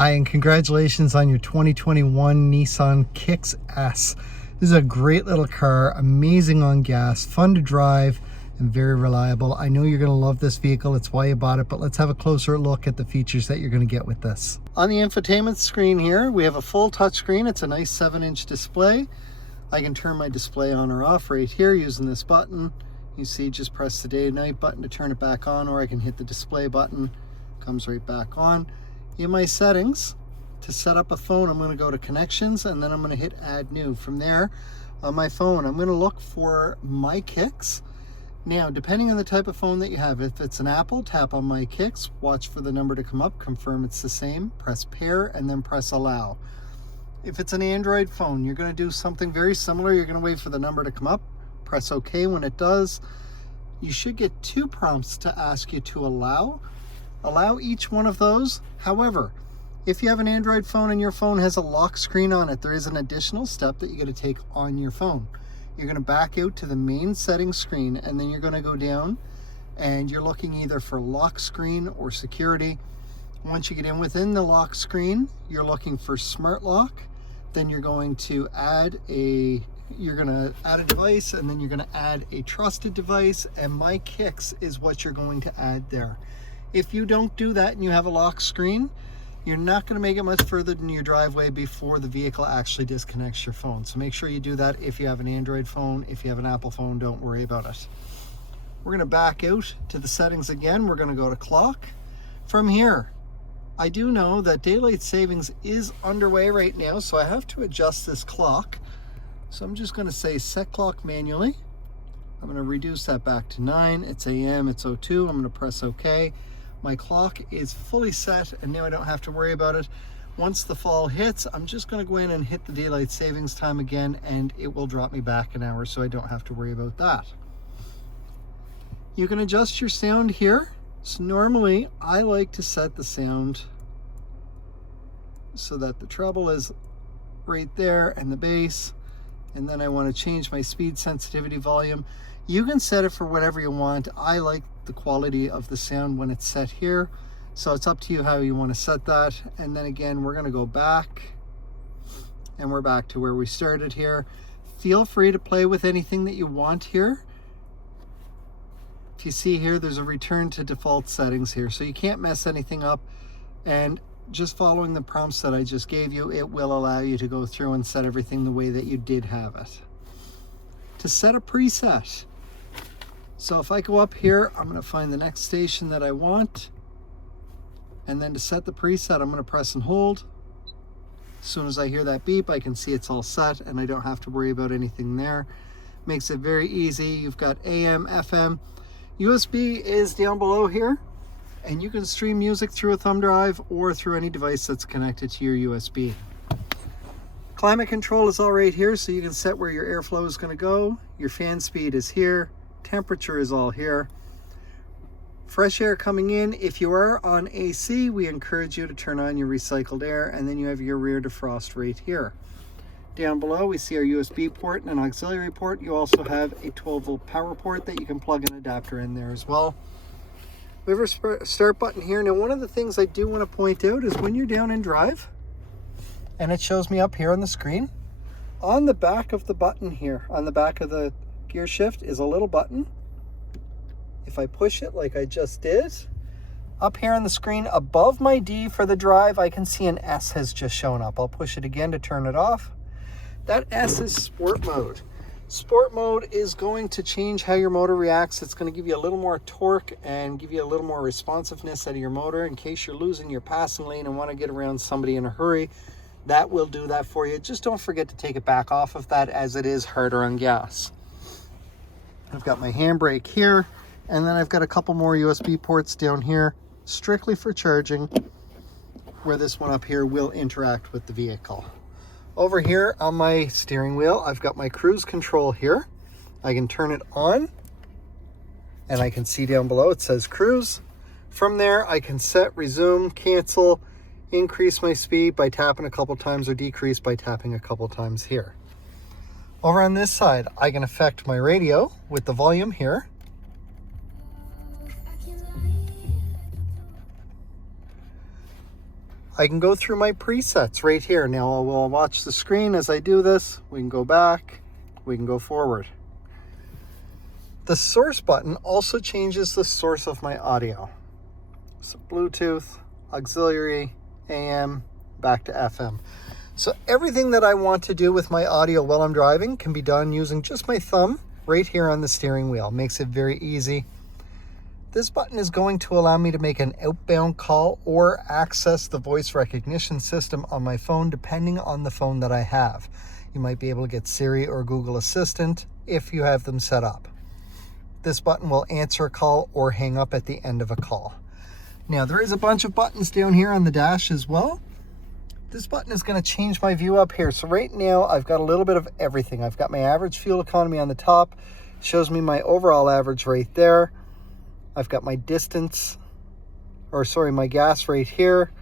Hi, and congratulations on your 2021 Nissan Kicks S. This is a great little car, amazing on gas, fun to drive, and very reliable. I know you're going to love this vehicle, it's why you bought it, but let's have a closer look at the features that you're going to get with this. On the infotainment screen here, we have a full touchscreen. It's a nice 7-inch display. I can turn my display on or off right here using this button. You see, just press the day and night button to turn it back on, or I can hit the display button, comes right back on. In my settings, to set up a phone, I'm going to go to connections, and then I'm going to hit add new. From there, on my phone, I'm going to look for my Kicks. Now, depending on the type of phone that you have, if it's an Apple, tap on my Kicks, watch for the number to come up, confirm it's the same, press pair, and then press allow. If it's an Android phone, you're going to do something very similar. You're going to wait for the number to come up, press OK. When it does, you should get 2 prompts to ask you to allow each one of those. However, if you have an Android phone and your phone has a lock screen on it, there is an additional step that you got to take on your phone. You're going to back out to the main settings screen, and then you're going to go down and you're looking either for lock screen or security. Once you get in within the lock screen, you're looking for smart lock. Then you're going to add a device, and then you're going to add a trusted device, and my Kicks is what you're going to add there. If you don't do that and you have a lock screen, you're not going to make it much further than your driveway before the vehicle actually disconnects your phone. So make sure you do that if you have an Android phone. If you have an Apple phone, don't worry about it. We're going to back out to the settings again. We're going to go to clock. From here, I do know that daylight savings is underway right now, so I have to adjust this clock. So I'm just going to say set clock manually. I'm going to reduce that back to 9. It's AM, it's 02. I'm going to press OK. My clock is fully set, and now I don't have to worry about it. Once the fall hits, I'm just going to go in and hit the daylight savings time again, and it will drop me back an hour, so I don't have to worry about that. You can adjust your sound here. So normally I like to set the sound so that the treble is right there and the bass, and then I want to change my speed sensitivity volume. You can set it for whatever you want. I like the quality of the sound when it's set here, so it's up to you how you want to set that. And then again, we're going to go back, and we're back to where we started here. Feel free to play with anything that you want here. If you see here, there's a return to default settings here, so you can't mess anything up, and just following the prompts that I just gave you, it will allow you to go through and set everything the way that you did have it. To set a preset, so if I go up here, I'm going to find the next station that I want, and then to set the preset, I'm going to press and hold. As soon as I hear that beep, I can see it's all set, and I don't have to worry about anything there. Makes it very easy. You've got AM, FM. USB is down below here, and you can stream music through a thumb drive or through any device that's connected to your USB. Climate control is all right here, so you can set where your airflow is going to go. Your fan speed is here. Temperature is all here. Fresh air coming in. If you are on AC, we encourage you to turn on your recycled air, and then you have your rear defrost right here. Down below, we see our USB port and an auxiliary port. You also have a 12-volt power port that you can plug an adapter in there as well. We have our start button here. Now, one of the things I do want to point out is when you're down in drive, and it shows me up here on the screen, on the back of the button here, on the back of the gear shift is a little button. If I push it like I just did, up here on the screen above my D for the drive, I can see an S has just shown up. I'll push it again to turn it off. That S is sport mode. Sport mode is going to change how your motor reacts. It's going to give you a little more torque and give you a little more responsiveness out of your motor in case you're losing your passing lane and want to get around somebody in a hurry. That will do that for you. Just don't forget to take it back off of that, as it is harder on gas. I've got my handbrake here, and then I've got a couple more USB ports down here, strictly for charging, where this one up here will interact with the vehicle. Over here on my steering wheel, I've got my cruise control here. I can turn it on, and I can see down below it says cruise. From there, I can set, resume, cancel, increase my speed by tapping a couple times, or decrease by tapping a couple times here. Over on this side, I can affect my radio with the volume here. I can go through my presets right here. Now I will watch the screen as I do this. We can go back, we can go forward. The source button also changes the source of my audio. So Bluetooth, auxiliary, AM, back to FM. So everything that I want to do with my audio while I'm driving can be done using just my thumb right here on the steering wheel. Makes it very easy. This button is going to allow me to make an outbound call or access the voice recognition system on my phone, depending on the phone that I have. You might be able to get Siri or Google Assistant if you have them set up. This button will answer a call or hang up at the end of a call. Now, there is a bunch of buttons down here on the dash as well. This button is going to change my view up here. So right now, I've got a little bit of everything. I've got my average fuel economy on the top. It shows me my overall average right there. I've got my distance, my gas right here,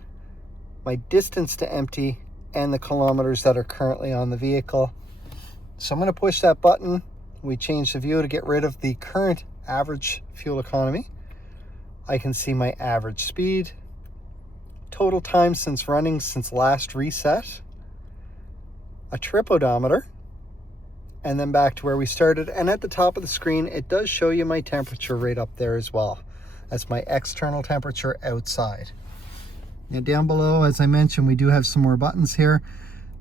my distance to empty, and the kilometers that are currently on the vehicle. So I'm going to push that button. We change the view to get rid of the current average fuel economy. I can see my average speed, total time since running since last reset, a trip odometer, and then back to where we started. And at the top of the screen, it does show you my temperature right up there as well. That's my external temperature outside. Now down below, as I mentioned, we do have some more buttons here.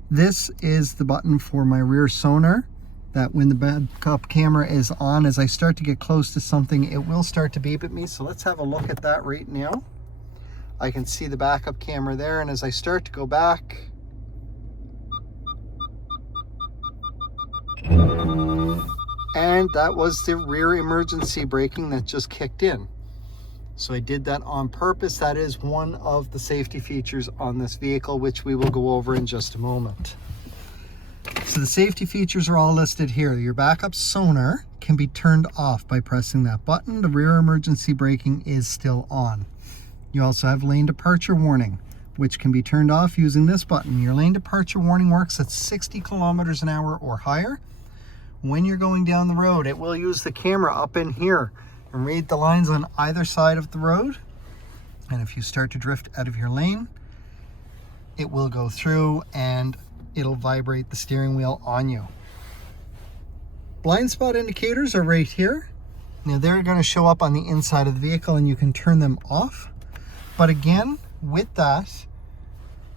This is the button for my rear sonar, that when the backup camera is on, as I start to get close to something, it will start to beep at me. So let's have a look at that right now. I can see the backup camera there, and as I start to go back, and that was the rear emergency braking that just kicked in. So I did that on purpose. That is one of the safety features on this vehicle, which we will go over in just a moment. So the safety features are all listed here. Your backup sonar can be turned off by pressing that button. The rear emergency braking is still on. You also have lane departure warning, which can be turned off using this button. Your lane departure warning works at 60 kilometers an hour or higher. When you're going down the road, it will use the camera up in here and read the lines on either side of the road. And if you start to drift out of your lane, it will go through and it'll vibrate the steering wheel on you. Blind spot indicators are right here. Now they're going to show up on the inside of the vehicle and you can turn them off. But again, with that,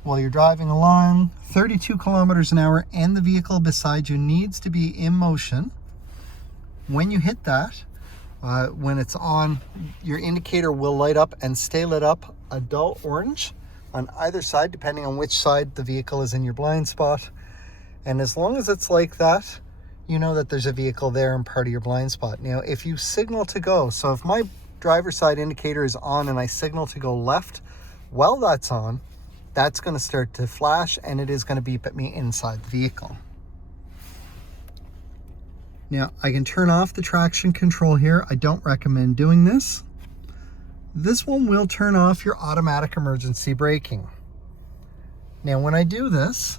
while you're driving along 32 kilometers an hour and the vehicle beside you needs to be in motion, when you hit that, when it's on, your indicator will light up and stay lit up a dull orange on either side, depending on which side the vehicle is in your blind spot. And as long as it's like that, you know that there's a vehicle there and part of your blind spot. Now, if you signal to go, so if my driver's side indicator is on and I signal to go left while that's on, that's going to start to flash and it is going to beep at me inside the vehicle. Now, I can turn off the traction control here. I don't recommend doing this. This one will turn off your automatic emergency braking. Now, when I do this,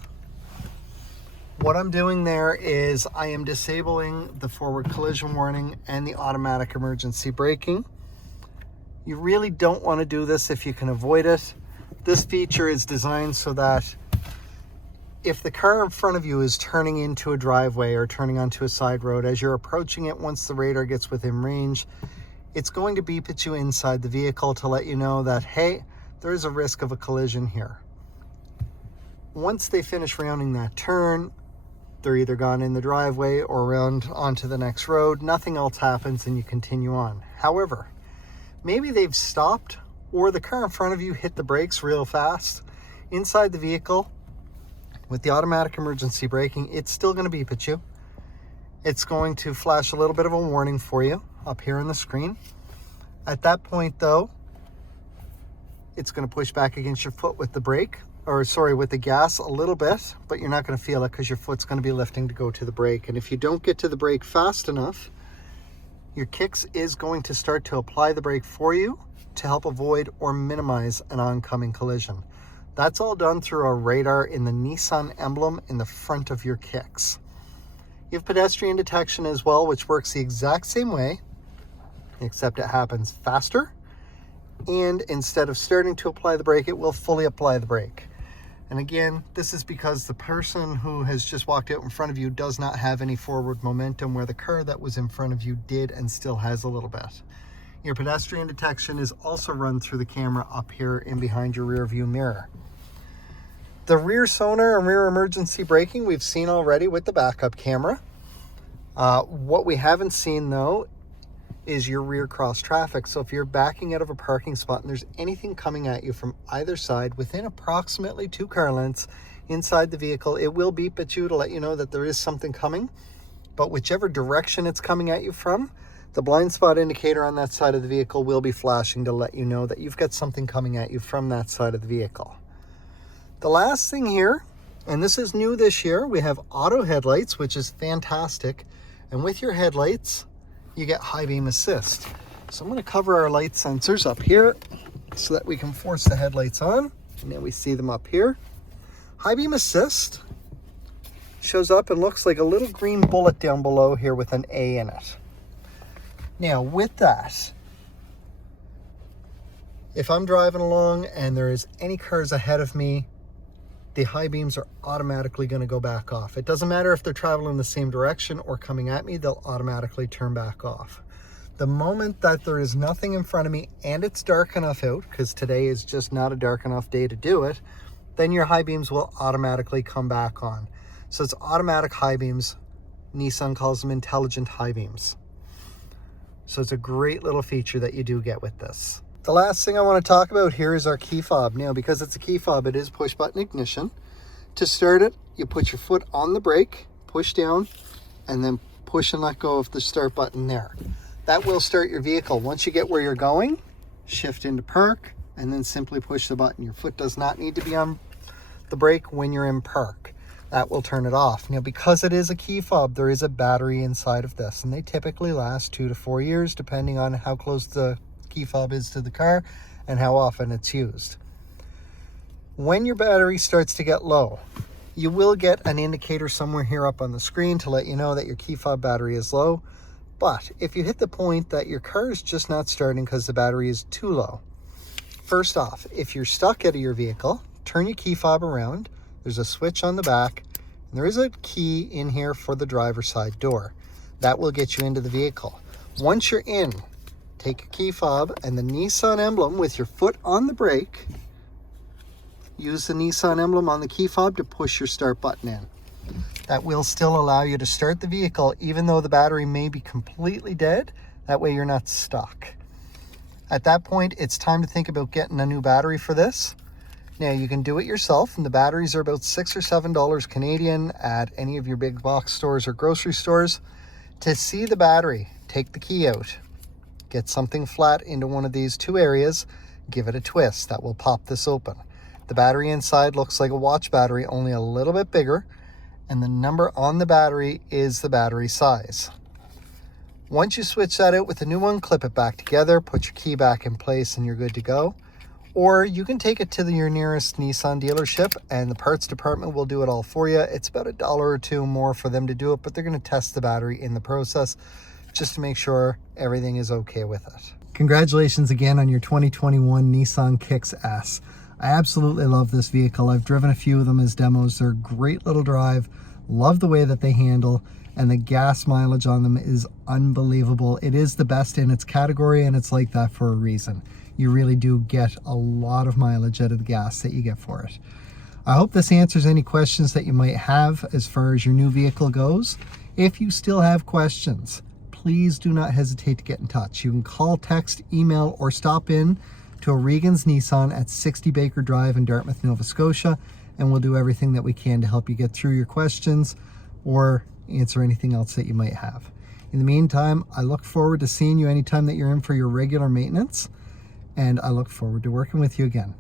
what I'm doing there is I am disabling the forward collision warning and the automatic emergency braking. You really don't want to do this if you can avoid it. This feature is designed so that if the car in front of you is turning into a driveway or turning onto a side road, as you're approaching it, once the radar gets within range, it's going to beep at you inside the vehicle to let you know that, hey, there is a risk of a collision here. Once they finish rounding that turn, they're either gone in the driveway or around onto the next road. Nothing else happens and you continue on. However, maybe they've stopped or the car in front of you hit the brakes real fast. Inside the vehicle, with the automatic emergency braking, it's still going to beep at you. It's going to flash a little bit of a warning for you up here on the screen. At that point though, it's going to push back against your foot with the brake, with the gas a little bit, but you're not going to feel it because your foot's going to be lifting to go to the brake. And if you don't get to the brake fast enough, your Kicks is going to start to apply the brake for you to help avoid or minimize an oncoming collision. That's all done through a radar in the Nissan emblem in the front of your Kicks. You have pedestrian detection as well, which works the exact same way, except it happens faster and instead of starting to apply the brake, it will fully apply the brake. And again, this is because the person who has just walked out in front of you does not have any forward momentum, where the car that was in front of you did and still has a little bit. Your pedestrian detection is also run through the camera up here in behind your rear view mirror. The rear sonar and rear emergency braking we've seen already with the backup camera. What we haven't seen though is your rear cross traffic. So if you're backing out of a parking spot and there's anything coming at you from either side within approximately 2 car lengths inside the vehicle, it will beep at you to let you know that there is something coming. But whichever direction it's coming at you from, the blind spot indicator on that side of the vehicle will be flashing to let you know that you've got something coming at you from that side of the vehicle. The last thing here, and this is new this year, we have auto headlights, which is fantastic. And with your headlights, you get high beam assist. So I'm going to cover our light sensors up here so that we can force the headlights on. And then we see them up here. High beam assist shows up and looks like a little green bullet down below here with an A in it. Now with that, if I'm driving along and there is any cars ahead of me, the high beams are automatically going to go back off. It doesn't matter if they're traveling the same direction or coming at me, they'll automatically turn back off. The moment that there is nothing in front of me and it's dark enough out, because today is just not a dark enough day to do it, then your high beams will automatically come back on. So it's automatic high beams. Nissan calls them intelligent high beams. So it's a great little feature that you do get with this. The last thing I want to talk about here is our key fob. Now, because it's a key fob, it is push button ignition. To start it, you put your foot on the brake, push down, and then push and let go of the start button there. That will start your vehicle. Once you get where you're going, shift into park, and then simply push the button. Your foot does not need to be on the brake when you're in park. That will turn it off. Now, because it is a key fob, there is a battery inside of this, and they typically last 2 to 4 years, depending on how close the key fob is to the car and how often it's used. When your battery starts to get low, you will get an indicator somewhere here up on the screen to let you know that your key fob battery is low. But if you hit the point that your car is just not starting because the battery is too low, first off, if you're stuck out of your vehicle, turn your key fob around. There's a switch on the back, and there is a key in here for the driver's side door. That will get you into the vehicle. Once you're in, take your key fob and the Nissan emblem with your foot on the brake. Use the Nissan emblem on the key fob to push your start button in. That will still allow you to start the vehicle even though the battery may be completely dead. That way you're not stuck. At that point, it's time to think about getting a new battery for this. Now you can do it yourself, and the batteries are about $6 or $7 Canadian at any of your big box stores or grocery stores. To see the battery, take the key out. Get something flat into one of these 2 areas, give it a twist. That will pop this open. The battery inside looks like a watch battery, only a little bit bigger, and the number on the battery is the battery size. Once you switch that out with the new one, clip it back together, put your key back in place, and you're good to go. Or you can take it to your nearest Nissan dealership and the parts department will do it all for you. It's about $1 or $2 more for them to do it, but they're going to test the battery in the process just to make sure everything is okay with it. Congratulations again on your 2021 Nissan Kicks S. I absolutely love this vehicle. I've driven a few of them as demos. They're a great little drive. Love the way that they handle, and the gas mileage on them is unbelievable. It is the best in its category, and it's like that for a reason. You really do get a lot of mileage out of the gas that you get for it. I hope this answers any questions that you might have as far as your new vehicle goes. If you still have questions, please do not hesitate to get in touch. You can call, text, email, or stop in to O'Regan's Nissan at 60 Baker Drive in Dartmouth, Nova Scotia, and we'll do everything that we can to help you get through your questions or answer anything else that you might have. In the meantime, I look forward to seeing you anytime that you're in for your regular maintenance, and I look forward to working with you again.